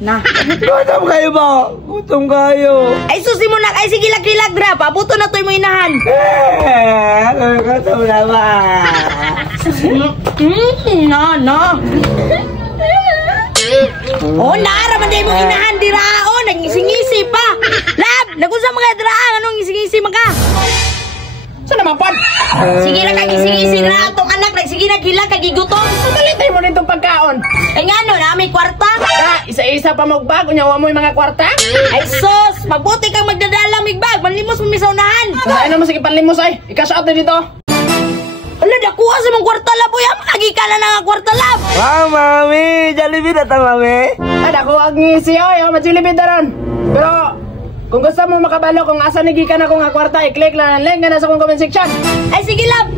Na. Gutom kayo ba? Gutom kayo. Ay susi mo nak. Ay sige lag ra. Pabuto na to'y mo inahan. Gutom na ba? No. Oh, naraman din mo inahan dira. Oh, nagngisi-ngisi pa. Lab, nagunsa mga dira. Anong ngisi-ngisi mga? Saan naman, Pan? Sige na kagisi-ngisi na atong anak. Sige na gila kagigutom. Pagalitay mo rin itong pagkaon. Ay nga no, na may kwarta. Isa-isa pa magbag. Unyawa mo yung mga kwarta. Ay sus, mabuti kang magdadala migbag. Manlimos mo misaunahan. Saan naman sige panlimos ay? I-cash out na dito. Wala, nakuha sa mong kwarta lab. Uy, makagi ka na nga kwarta lab. Mami, Jollibee na ta, mami. Ako ang ngisi oy, magsilipid na ron. Pero kung gusto mo makabalo kung asa nagikan ako nga kwarta, i-click lang ang link na nasa kong comment section. Ay sige lab.